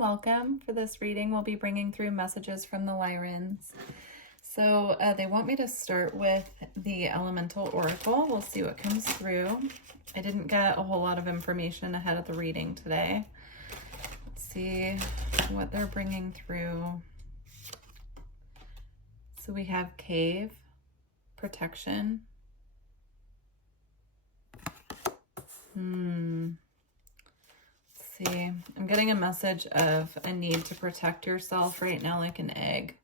welcome. For this reading, we'll be bringing through messages from the Lyrans. So they want me to start with the Elemental Oracle. We'll see what comes through. I didn't get a whole lot of information ahead of the reading today. Let's see what they're bringing through. So we have cave, protection. Let's see. I'm getting a message of a need to protect yourself right now like an egg.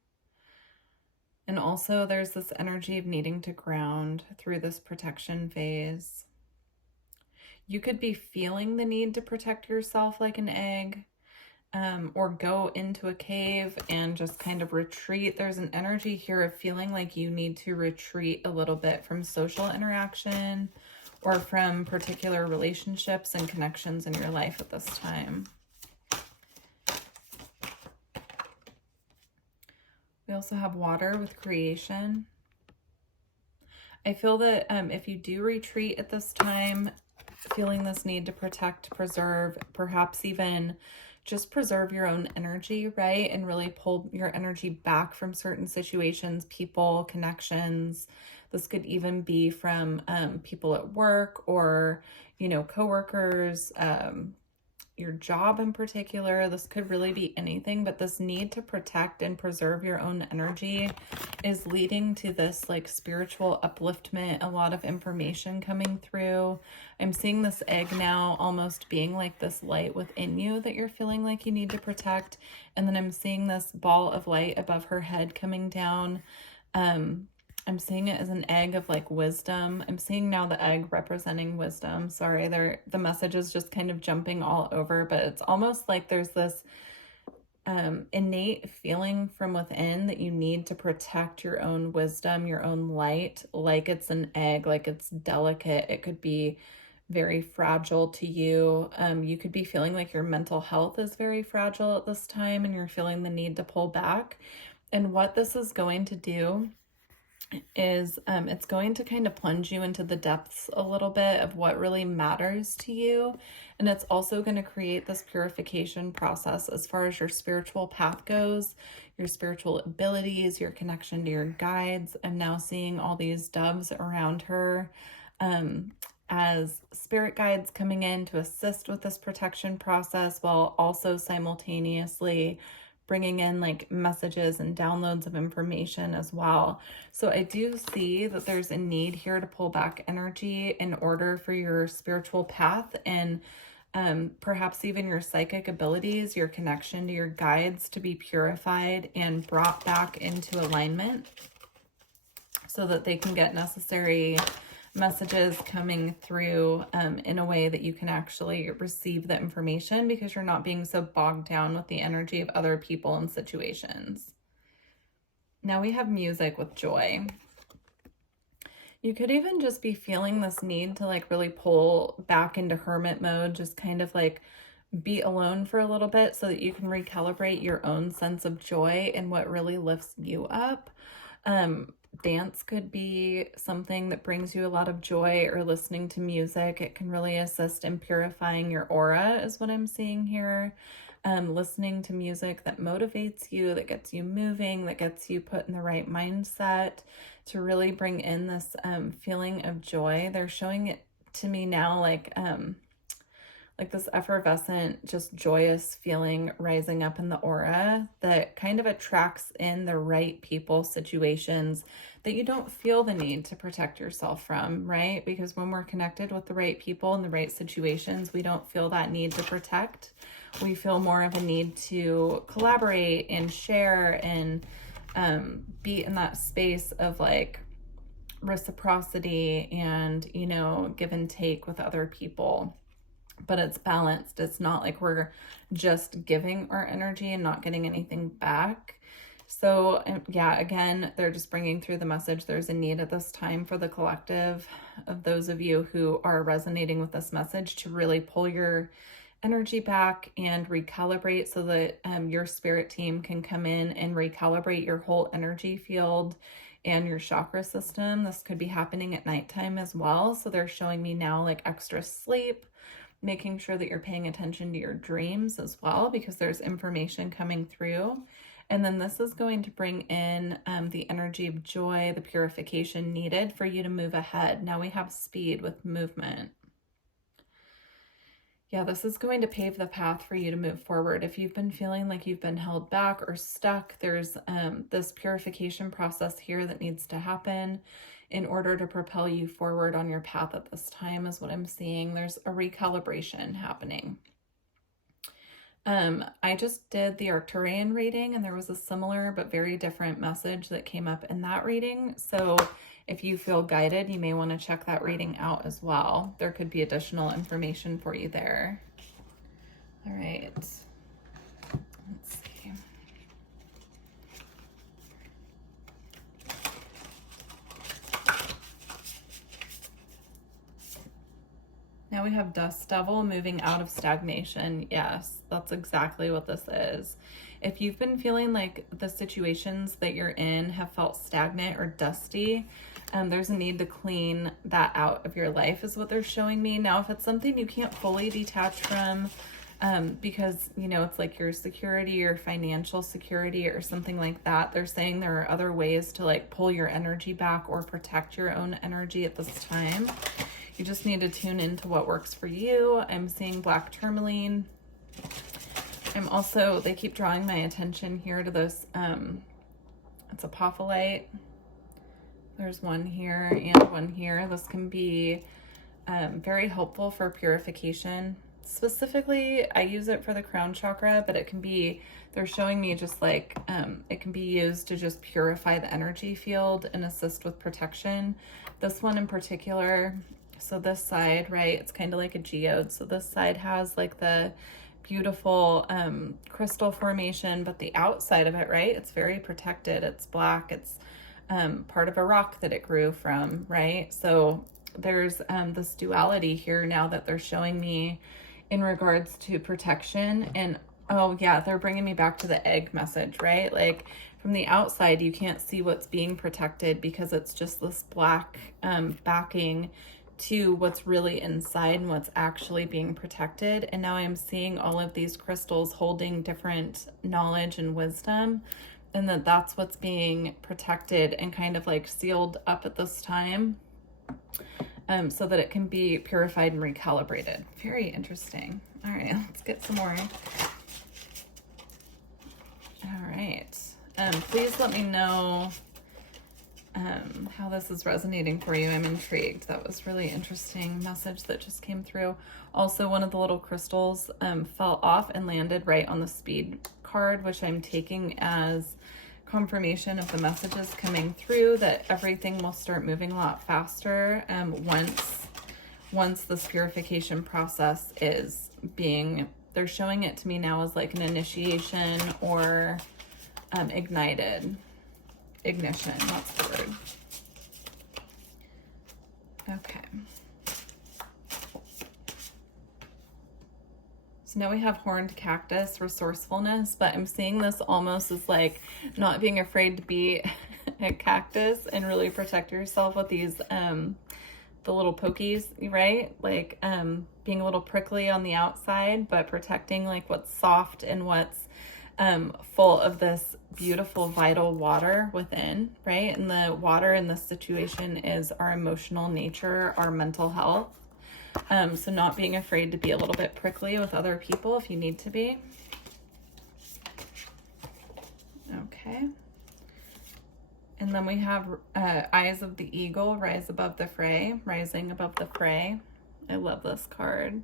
And also there's this energy of needing to ground through this protection phase. You could be feeling the need to protect yourself like an egg, or go into a cave and just kind of retreat. There's an energy here of feeling like you need to retreat a little bit from social interaction or from particular relationships and connections in your life at this time. We also have water with creation. I feel that if you do retreat at this time, feeling this need to protect, preserve, perhaps even just preserve your own energy, right? And really pull your energy back from certain situations, people, connections. This could even be from people at work or, coworkers, your job in particular. This could really be anything, but this need to protect and preserve your own energy is leading to this like spiritual upliftment, a lot of information coming through. I'm seeing this egg now almost being like this light within you that you're feeling like you need to protect. And then I'm seeing this ball of light above her head coming down. I'm seeing it as an egg of like wisdom. I'm seeing now the egg representing wisdom. Sorry, the message is just kind of jumping all over, but it's almost like there's this innate feeling from within that you need to protect your own wisdom, your own light, like it's an egg, like it's delicate. It could be very fragile to you. You could be feeling like your mental health is very fragile at this time and you're feeling the need to pull back. And what this is going to do is it's going to kind of plunge you into the depths a little bit of what really matters to you. And it's also going to create this purification process as far as your spiritual path goes, your spiritual abilities, your connection to your guides. I'm now seeing all these doves around her as spirit guides coming in to assist with this protection process, while also simultaneously bringing in like messages and downloads of information as well. So I do see that there's a need here to pull back energy in order for your spiritual path and perhaps even your psychic abilities, your connection to your guides to be purified and brought back into alignment so that they can get necessary messages coming through in a way that you can actually receive the information, because you're not being so bogged down with the energy of other people and situations. Now we have music with joy. You could even just be feeling this need to like really pull back into hermit mode, just kind of like be alone for a little bit so that you can recalibrate your own sense of joy and what really lifts you up. Dance could be something that brings you a lot of joy, or listening to music. It can really assist in purifying your aura is what I'm seeing here. Listening to music that motivates you, that gets you moving, that gets you put in the right mindset to really bring in this feeling of joy. They're showing it to me now like this effervescent, just joyous feeling rising up in the aura that kind of attracts in the right people, situations that you don't feel the need to protect yourself from, right? Because when we're connected with the right people and the right situations, we don't feel that need to protect. We feel more of a need to collaborate and share and be in that space of like reciprocity and, give and take with other people. But it's balanced. It's not like we're just giving our energy and not getting anything back. So yeah, again, they're just bringing through the message. There's a need at this time for the collective of those of you who are resonating with this message to really pull your energy back and recalibrate so that your spirit team can come in and recalibrate your whole energy field and your chakra system. This could be happening at nighttime as well. So they're showing me now like extra sleep. making sure that you're paying attention to your dreams as well, because there's information coming through. And then this is going to bring in the energy of joy, the purification needed for you to move ahead. Now we have speed with movement. Yeah, this is going to pave the path for you to move forward. If you've been feeling like you've been held back or stuck, there's this purification process here that needs to happen in order to propel you forward on your path at this time, is what I'm seeing. There's a recalibration happening. I just did the Arcturian reading, and there was a similar but very different message that came up in that reading. So if you feel guided, you may want to check that reading out as well. There could be additional information for you there. All right. Let's see. Now we have Dust Devil moving out of stagnation. Yes, that's exactly what this is. If you've been feeling like the situations that you're in have felt stagnant or dusty, there's a need to clean that out of your life, is what they're showing me. Now, if it's something you can't fully detach from, because, you know, it's like your security or financial security or something like that, they're saying there are other ways to like pull your energy back or protect your own energy at this time. You just need to tune into what works for you. I'm seeing black tourmaline. I'm also, they keep drawing my attention here to this, it's apophyllite. There's one here and one here. This can be very helpful for purification. Specifically, I use it for the crown chakra, but it can be, they're showing me just like, it can be used to just purify the energy field and assist with protection. This one in particular, so this side, right, it's kind of like a geode. So this side has like the beautiful crystal formation, but the outside of it, right, it's very protected. It's black. It's part of a rock that it grew from, right? So there's this duality here now that they're showing me in regards to protection. And oh yeah, they're bringing me back to the egg message, right? Like from the outside, you can't see what's being protected because it's just this black backing to what's really inside and what's actually being protected. And now I'm seeing all of these crystals holding different knowledge and wisdom, and that's what's being protected and kind of like sealed up at this time, so that it can be purified and recalibrated. Very interesting. All right, let's get some more. All right. Please let me know how this is resonating for you. I'm intrigued. That was really interesting message that just came through. Also, one of the little crystals fell off and landed right on the speed card, which I'm taking as confirmation of the messages coming through that everything will start moving a lot faster once this purification process is being, they're showing it to me now as like an initiation or ignition, that's the word. Okay. So now we have horned cactus, resourcefulness, but I'm seeing this almost as like not being afraid to be a cactus and really protect yourself with these, the little pokies, right? Like being a little prickly on the outside, but protecting like what's soft and what's full of this beautiful vital water within, right? And the water in this situation is our emotional nature, our mental health. So not being afraid to be a little bit prickly with other people if you need to be. Okay. And then we have Eyes of the Eagle, Rise Above the Fray, Rising Above the Fray. I love this card.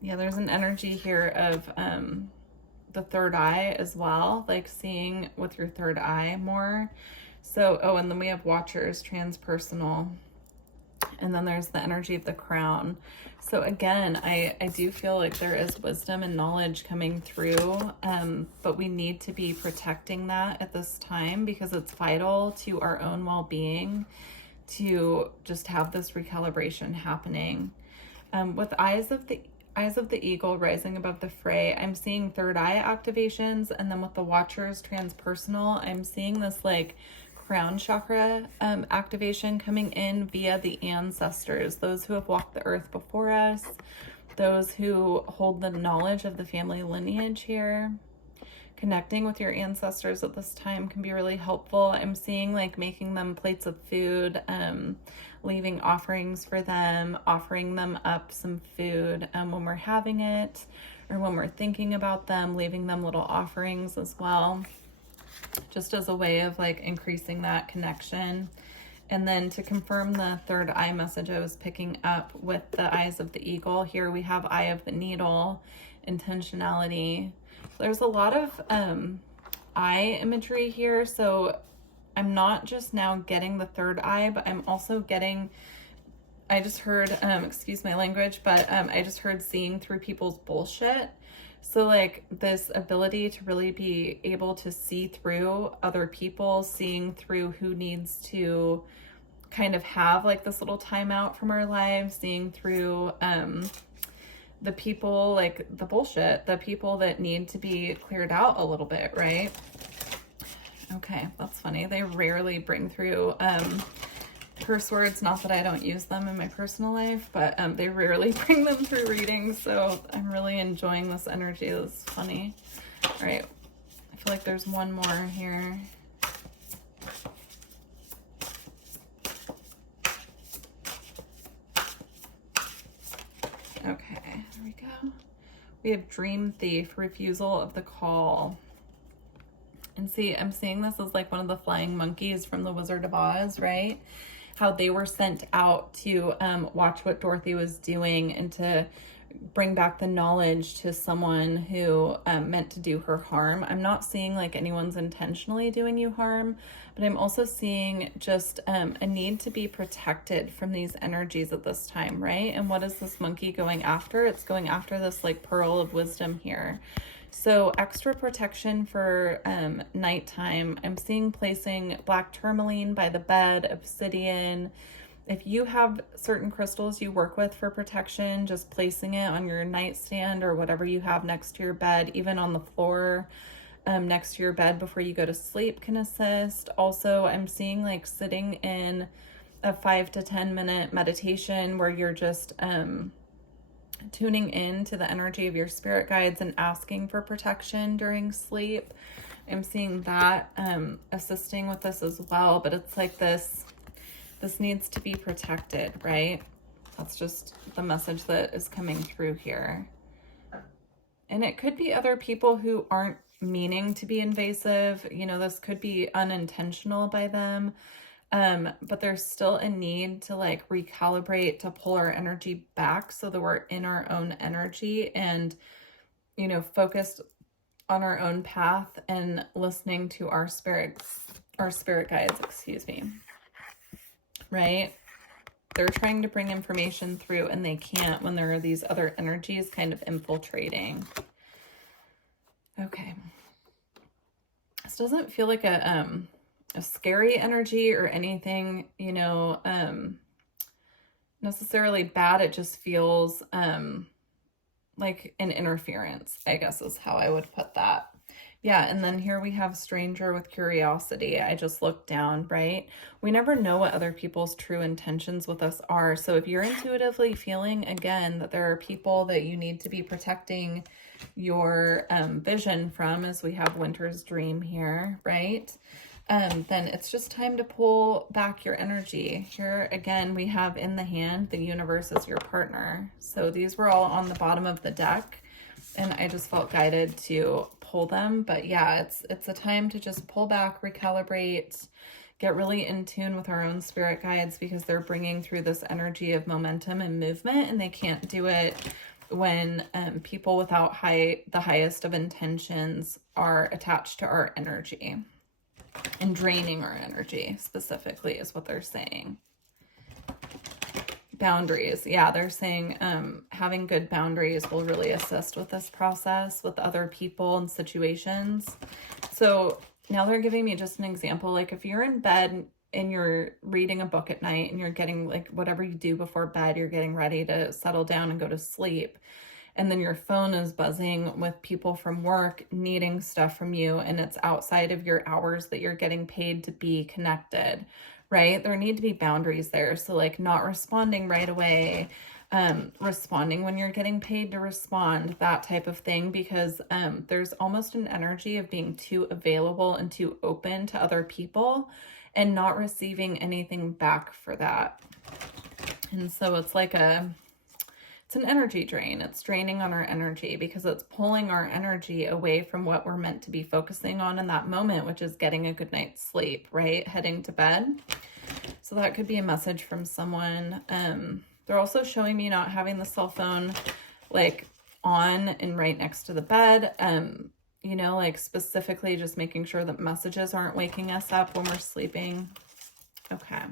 Yeah, there's an energy here of the third eye as well, like seeing with your third eye more. So, oh, and then we have Watchers, transpersonal. And then there's the energy of the crown. So again, I do feel like there is wisdom and knowledge coming through, but we need to be protecting that at this time because it's vital to our own well-being to just have this recalibration happening. With Eyes of the Eagle, Rising Above the Fray, I'm seeing third eye activations, and then with the Watchers, transpersonal, I'm seeing this like crown chakra activation coming in via the ancestors, those who have walked the earth before us, those who hold the knowledge of the family lineage here. Connecting with your ancestors at this time can be really helpful. I'm seeing like making them plates of food, leaving offerings for them, offering them up some food when we're having it, or when we're thinking about them, leaving them little offerings as well, just as a way of like increasing that connection. And then to confirm the third eye message I was picking up with the eyes of the eagle, here we have eye of the needle, intentionality. There's a lot of eye imagery here. So I'm not just now getting the third eye, but I'm also getting, I just heard, excuse my language, but I just heard seeing through people's bullshit. So like this ability to really be able to see through other people, seeing through who needs to kind of have like this little timeout from our lives, seeing through the people, like the bullshit, the people that need to be cleared out a little bit, right? Okay, that's funny. They rarely bring through curse words, not that I don't use them in my personal life, but they rarely bring them through readings, so I'm really enjoying this energy. That's funny. All right, I feel like there's one more here. Okay, there we go. We have Dream Thief, refusal of the call. And see, I'm seeing this as like one of the flying monkeys from the Wizard of Oz, right? How they were sent out to watch what Dorothy was doing and to bring back the knowledge to someone who meant to do her harm. I'm not seeing like anyone's intentionally doing you harm, but I'm also seeing just a need to be protected from these energies at this time, right? And what is this monkey going after? It's going after this like pearl of wisdom here. So extra protection for nighttime. I'm seeing placing black tourmaline by the bed, obsidian. If you have certain crystals you work with for protection, just placing it on your nightstand or whatever you have next to your bed, even on the floor next to your bed before you go to sleep can assist. Also, I'm seeing like sitting in a 5 to 10 minute meditation where you're just tuning in to the energy of your spirit guides and asking for protection during sleep. I'm seeing that assisting with this as well, but it's like this needs to be protected, right? That's just the message that is coming through here. And it could be other people who aren't meaning to be invasive. You know, this could be unintentional by them. But there's still a need to like recalibrate, to pull our energy back so that we're in our own energy and, you know, focused on our own path and listening to our spirit guides, excuse me. Right? They're trying to bring information through and they can't when there are these other energies kind of infiltrating. Okay. This doesn't feel like a scary energy or anything, you know, necessarily bad. It just feels like an interference, I guess is how I would put that. Yeah, and then here we have stranger with curiosity. I just looked down, right? We never know what other people's true intentions with us are. So if you're intuitively feeling, again, that there are people that you need to be protecting your vision from, as we have Winter's Dream here, right? Then it's just time to pull back your energy. Here, again, we have in the hand, the universe is your partner. So these were all on the bottom of the deck, and I just felt guided to pull them. But yeah, it's a time to just pull back, recalibrate, get really in tune with our own spirit guides, because they're bringing through this energy of momentum and movement, and they can't do it when people without the highest of intentions are attached to our energy. And draining our energy specifically is what they're saying. Boundaries. Yeah, they're saying having good boundaries will really assist with this process with other people and situations. So now they're giving me just an example. Like if you're in bed and you're reading a book at night and you're getting like whatever you do before bed, you're getting ready to settle down and go to sleep. and then your phone is buzzing with people from work needing stuff from you, and it's outside of your hours that you're getting paid to be connected, right? There need to be boundaries there. So like not responding right away, responding when you're getting paid to respond, that type of thing, because there's almost an energy of being too available and too open to other people and not receiving anything back for that. And so it's like it's an energy drain. It's draining on our energy because it's pulling our energy away from what we're meant to be focusing on in that moment, which is getting a good night's sleep, right? Heading to bed. So that could be a message from someone. They're also showing me not having the cell phone like on and right next to the bed. You know, like specifically just making sure that messages aren't waking us up when we're sleeping. Okay.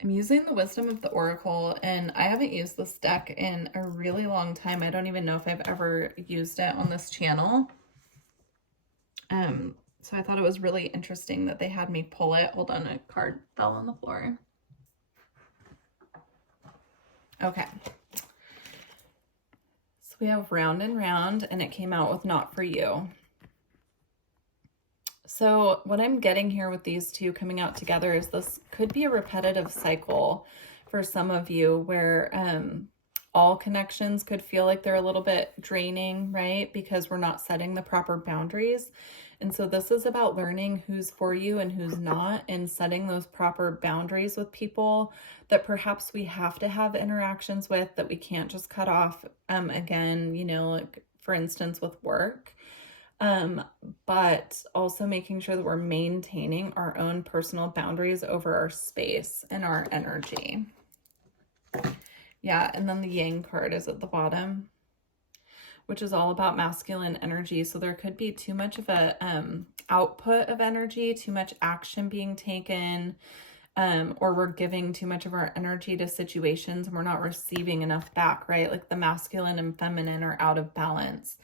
I'm using the Wisdom of the Oracle, and I haven't used this deck in a really long time. I don't even know if I've ever used it on this channel. So I thought it was really interesting that they had me pull it. Hold on, a card fell on the floor. Okay. So we have Round and Round, and it came out with Not For You. So what I'm getting here with these two coming out together is this could be a repetitive cycle for some of you where all connections could feel like they're a little bit draining, right? Because we're not setting the proper boundaries. And so this is about learning who's for you and who's not, and setting those proper boundaries with people that perhaps we have to have interactions with, that we can't just cut off again, you know, like for instance with work. But also making sure that we're maintaining our own personal boundaries over our space and our energy. Yeah, and then the Yang card is at the bottom, which is all about masculine energy. So there could be too much of a output of energy, too much action being taken, or we're giving too much of our energy to situations and we're not receiving enough back, right? Like the masculine and feminine are out of balance.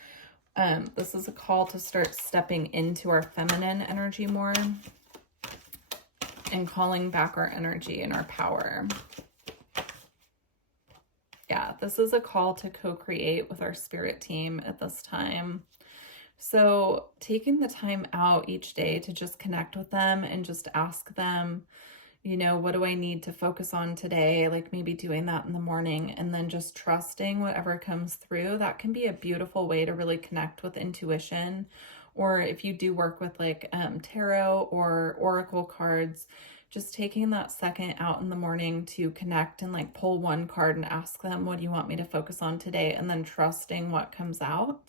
This is a call to start stepping into our feminine energy more and calling back our energy and our power. Yeah, this is a call to co-create with our spirit team at this time. So taking the time out each day to just connect with them and just ask them, you know, what do I need to focus on today? Like maybe doing that in the morning and then just trusting whatever comes through. That can be a beautiful way to really connect with intuition. Or if you do work with like tarot or oracle cards, just taking that second out in the morning to connect and like pull one card and ask them, what do you want me to focus on today? And then trusting what comes out.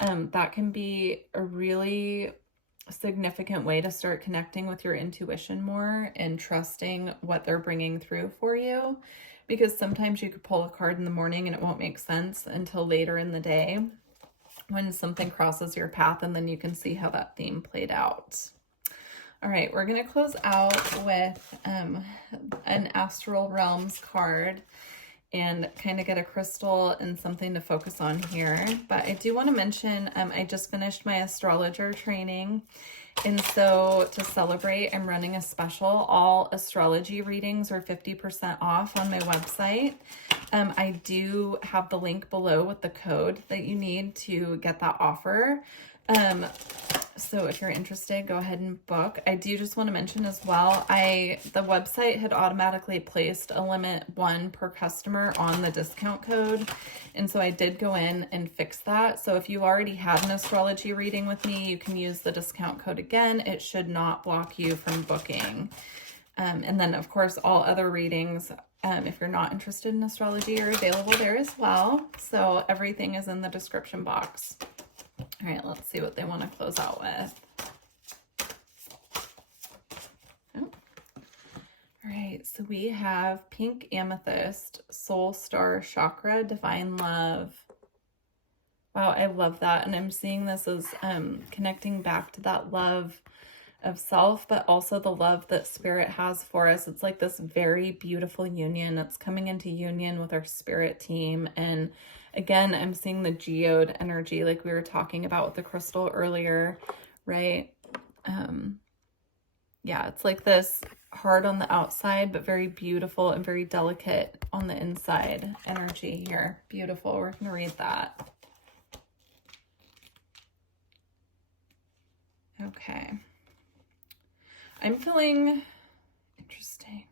That can be a really significant way to start connecting with your intuition more and trusting what they're bringing through for you, because sometimes you could pull a card in the morning and it won't make sense until later in the day when something crosses your path, and then you can see how that theme played out. All right, we're going to close out with an Astral Realms card and kind of get a crystal and something to focus on here. But I do want to mention, I just finished my astrologer training. And so to celebrate, I'm running a special. All astrology readings are 50% off on my website. I do have the link below with the code that you need to get that offer. So if you're interested, go ahead and book. I do just want to mention as well, the website had automatically placed a limit 1 per customer on the discount code. And so I did go in and fix that. So if you already had an astrology reading with me, you can use the discount code again. It should not block you from booking. And then of course, all other readings, if you're not interested in astrology, are available there as well. So everything is in the description box. All right, let's see what they want to close out with. Oh. All right, so we have Pink Amethyst, Soul Star Chakra, Divine Love. Wow, I love that. And I'm seeing this as connecting back to that love of self, but also the love that spirit has for us. It's like this very beautiful union. It's coming into union with our spirit team. And again, I'm seeing the geode energy like we were talking about with the crystal earlier, right? Yeah, it's like this hard on the outside, but very beautiful and very delicate on the inside energy here. Beautiful. We're going to read that. Okay. I'm feeling interesting.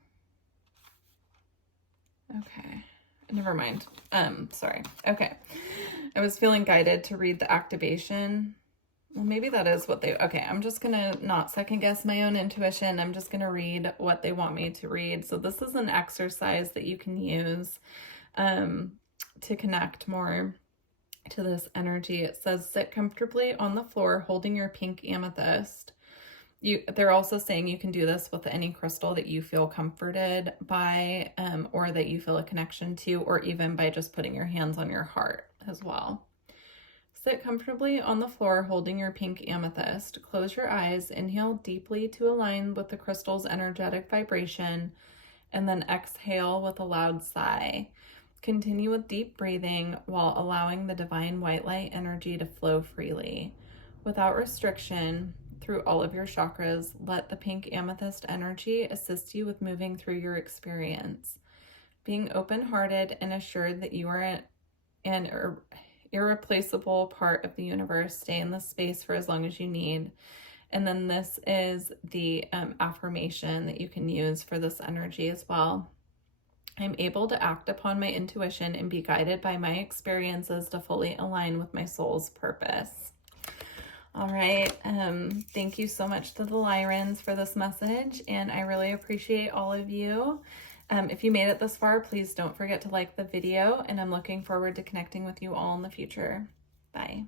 Okay. Never mind. Sorry. Okay. I was feeling guided to read the activation. Well, maybe that is what they, okay, I'm just going to not second guess my own intuition. I'm just going to read what they want me to read. So this is an exercise that you can use to connect more to this energy. It says, sit comfortably on the floor holding your pink amethyst. They're also saying you can do this with any crystal that you feel comforted by, or that you feel a connection to, or even by just putting your hands on your heart as well. Sit comfortably on the floor holding your pink amethyst. Close your eyes, inhale deeply to align with the crystal's energetic vibration, and then exhale with a loud sigh. Continue with deep breathing while allowing the divine white light energy to flow freely. Without restriction, through all of your chakras, let the pink amethyst energy assist you with moving through your experience. Being open-hearted and assured that you are an irreplaceable part of the universe, stay in this space for as long as you need. And then this is the affirmation that you can use for this energy as well. I'm able to act upon my intuition and be guided by my experiences to fully align with my soul's purpose. All right. Thank you so much to the Lyrans for this message, and I really appreciate all of you. If you made it this far, please don't forget to like the video, and I'm looking forward to connecting with you all in the future. Bye.